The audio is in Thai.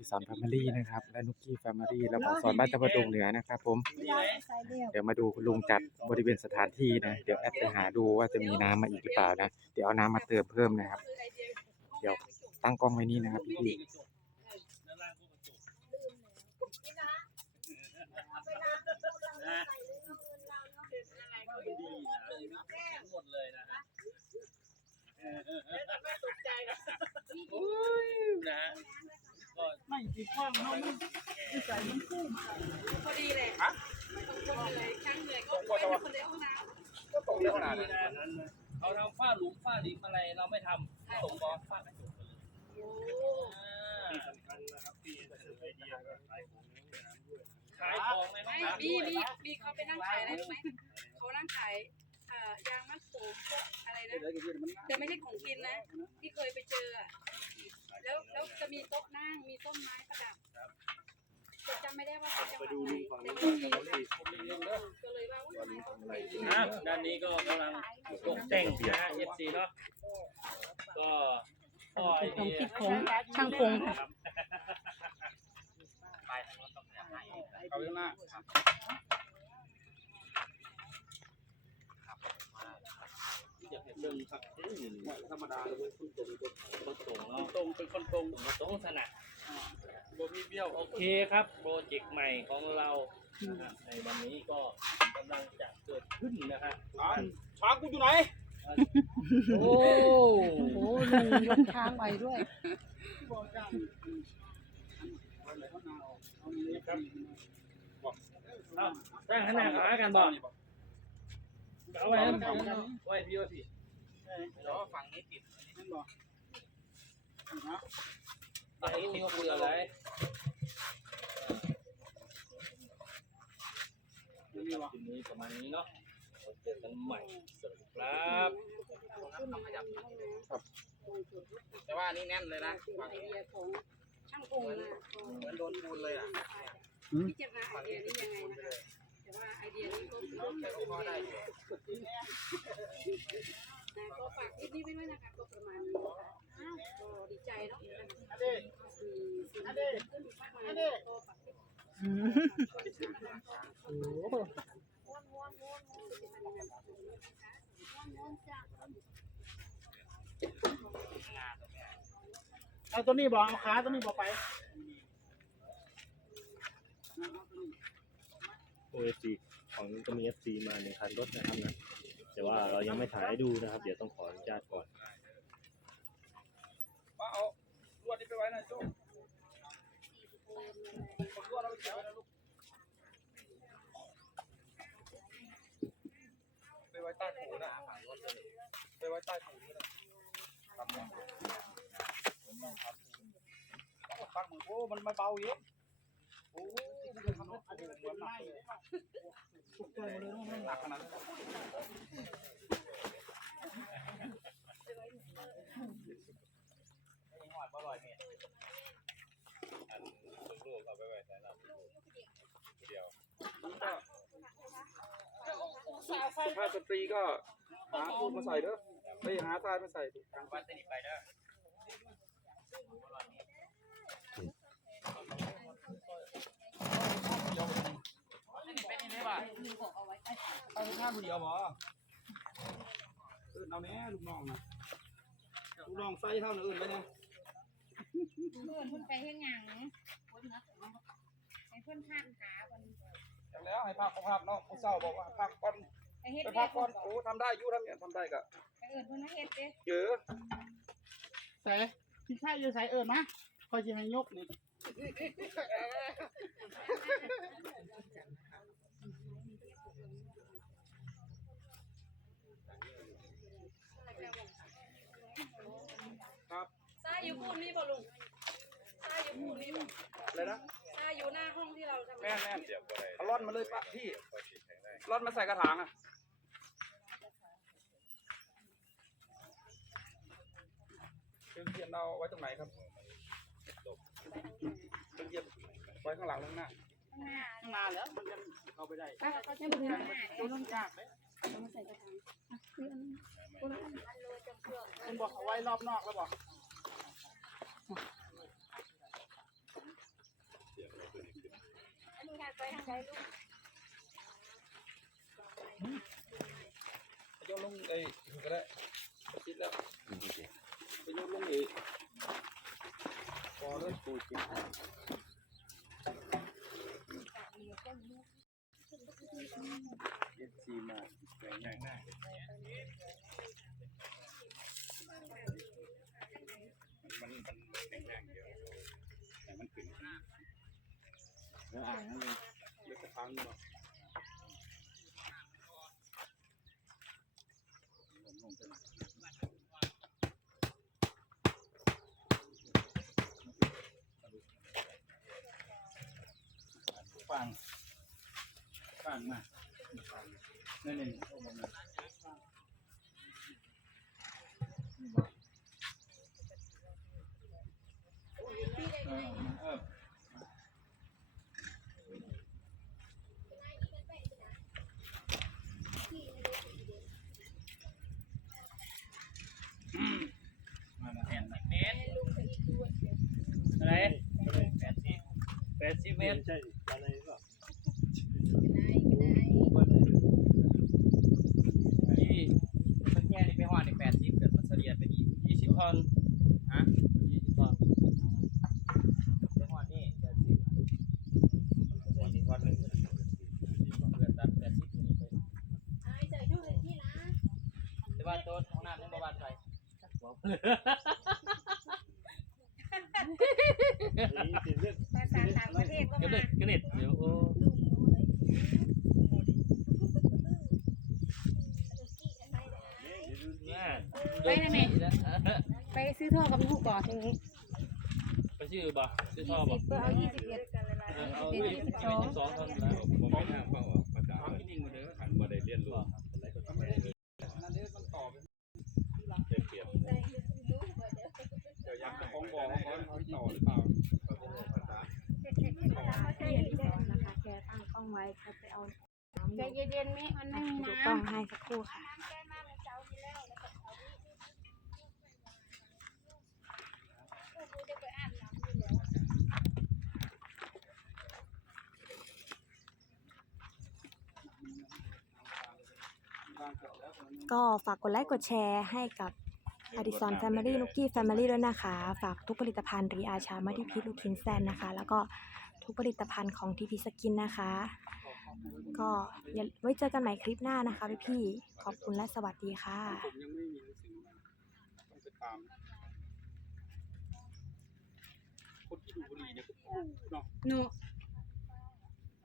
ฏิสรแฟมิลี่นะครับ และนุกกี้แฟมิลี่และของสอนบ้านตะวันตกเหนือนะครับ ผม เดี๋ยวมาดูคุณลุงจัดบริเวณสถานที่นะ เดี๋ยวแอดไปหาดูว่าจะมีน้ำมาอีกหรือเปล่านะ เดี๋ยวเอาน้ำมาเติมเพิ่มนะครับ เดี๋ยวตั้งกล้องไว้นี่นะครับพี่หมดเลยนะฮะนะฮะก็ ไม่ติดข้องเขามันนิสัยมันคู่มาพอดีเลยตรงคนเลยช่างเหนื่อยก็ไปคนเดียวห้องน้ำก็ตรงเรื่องขนาดนั้นเขาทำฝ้าหลุมฝ้าดินอะไรเราไม่ทำส่งบอลฝ้ากระจกไปเลยโอ้ขายของในห้องไม่น้ำมีด้วยมีมีมีเขาไปนั่งขายอะไรรู้ไหมเขานั่งขายยางมัดผมพวกอะไรนะแต่ไม่ใช่ของกินนะ ที่เคยไปเจออะ แล้วแล้วจะมีโต๊ะนั่งมีต้นไม้ประดับแต่จำไม่ได้ว่าเป็นจังหวัดไหนแต่ก็มีก็เลยว่าอุ้ยทำไมต้องมีนะด้านนี้ก็กำลังตกแต่งนะฮะ FC เนาะก็พ่อไอขอเดีงยคิดของช่างคงครับไปทางโน้นต้องขยับให้เอาข้างหน้าอยาก เห็นเรื่องครับธรรมดาเลยคนตรงคนตรงเนาะตรงเป็นคนตรงตรงถนัดโบมีเบี้ยวโอเคครับโปรเจกต์ใหม่ของเรานะฮะในวันนี้ก็กำลังจะเกิดขึ้นนะฮะช้างกูอยู่ไหนโอ้โอ้โหลุงยกช้างไปด้วยเอาตั้งขนาดขากันบอกเอาไว้นะไว้พี่ว่าสิ เดี๋ยวฝั่งนี้ติดนั่นบอกฝั่งนี้ติดคืออะไรนี่วะทีนี้ประมาณนี้เนาะเจอกันใหม่สวัสดีครับแต่ว่านี่แน่นเลยนะฝั่งไอนี้เดียของช่างคงนะเหมือนโดนปูนเลยอะพิจารณาไอเดียนี้ยังไงนะคะแต่ว่าไอเดียนี้ก็ต่ก็พอได้ นะก็ฝากคลิปนี้ไว้ด้วยนะคะก็ประมาณนี้นะคะก็ดีใจเนาะมีสิ่งที่เกิดขึ้นมากมายก็ฝากคลิปเอาตัวนี้บอกเอาขาตัวนี้บอกไปโอเอฟซีของก็มีเอฟซีมาในคันรถนะครับนะ แต่ว่าเรายังไม่ถ่ายให้ดูนะครับ เดี๋ยวต้องขออนุญาตก่อนป้าเอาลวดนี้ไปไว้หน่อยจุ๊บลวดเราไปเกี่ยวไว้นะลูกไปไว้ใต้ถูนะไปไว้ใต้ถูนี่นะครับฟังมือโอ้มันไมาเบาเยอะโอ้ มันจะทำให้ถูเหมือนหนักเลยทุกใจหมดเลยหนักขนาดนั้นถ้าสตรีก็หาปูนมาใส่เด้อไปหาทรายมาใส่ทางวันสนิทไปเด้อ เอาไปข้างคนเดียวบ่อื่นเอาแน่ลูกน้องนะลูกน้องใส่เท่านั้นอื่นไปเนี่ยเพื่อนเพิ่นไปเฮ็ดหยังให้เพิ่อนทานขาเพิ่นจากแล้วให้พักก็พักเนาะผู้เศร้าบอกว่าพักก่อนไปเฮ็ดไปพักก่อนเพิ่นโอ้ทำได้อยู่ทำเนี่ยทำได้ก็ไปเอิ้นเพิ่นมาเฮ็ดเด้เยอะใส่พี่ชายอยู่ใส่เอิญนะคอยจะให้ยกนี่ ครับ ซาอยู่พูนนี่บ่ลุงซาอยู่พูนนี่บ่ อะไรนะ ซาอยู่หน้าห้ องที่เราทำแม่นแม่นเอาร่อนมาเลยปะพี่ร่อนมาใส่กระถางอะเครื่องเทียนเราไว้ตรงไหนครับเครื่องเทียนไว้ข้างหลังหรือข้างหน้าข้างหน้าตั้งนานแล้วมันยังเข้าไปได้ป้าก็จะบ่ถึงหน้าตัวน้นกากเลยมันบอกเอาไว้รอบนอกแล้วบอก ไป ทางใดลูกโยนลงไอ้ก็ได้คิดแล้วไปโยนลงอีกพอเลยปูจิเย็ดซีมาแรงแรงหน้ามันมันแข็งแรงเดียวแต่มันขึ้นแล้วอ่างนั่นเลย เล็กกระพังเนาะฟังฟังมานั่นเองโอ้โหนะเออเออมามาแทนมา เมตรอะไรแปดสิบแปด สิบเมตรใช่อะไรหรือเปล่าที่มันแค่นี่ไปห่อในแปดสิบเกิดมันเฉลี่ยเป็นยี่สิบทอนฮะยี่สิบทอนไปห่อนี่แปดสิบแปดสิบทอนหนึ่งเกิดตัดแปดสิบนี่ไปแต่ว่าโต๊ะห้องน้ำยังบ่บานไป นี่เป็นเรื่อง ภาษาต่างประเทศก็ ก็ มา เด็ดก็เด็ดเดี๋ยวโอ้ ไปนะแม่ ไปซื้อท่อกับลูกก่อนอย่างนี้ไปชื่อบ่ชื่อท่อบ่สิบก็เอายี่สิบเอ็ดเอายี่ยี่สิสิบบสองสองเท่านั้นนะผมไม่น่าเป้าอะมาจากที่นิ่งมาเด้อขันมาได้เรียนรู้ทำไมได้นั่นเด้อมันต่อไปเปรียบเดี๋ยวยังจะฟ้องบอกว่าเขาต่อหรือเปล่านะคะแกตั้งกล้องไว้เขาไปเอาใจเย็นๆแม่มันไม่มีดูน้ำกล้องให้สักครู่ค่ะ ก็ฝากกดไลค์กดแชร์ให้กับอดิสรแฟมิลี่นุกกี้แฟมิลี่ด้วยนะคะ ฝากทุกผลิตภัณฑ์รีอาชามาที่พีลูทินแซนนะคะ แล้วก็ทุกผลิตภัณฑ์ของทีพีสกินนะคะ ก็อย่าไว้เจอกันใหม่คลิปหน้านะคะพี่ๆขอบคุณและสวัสดีค่ะผมยังไม่มีหนังสือมาต้องไปตามคนที่ดูบุหรี่เนี่ยก็เนาะหนู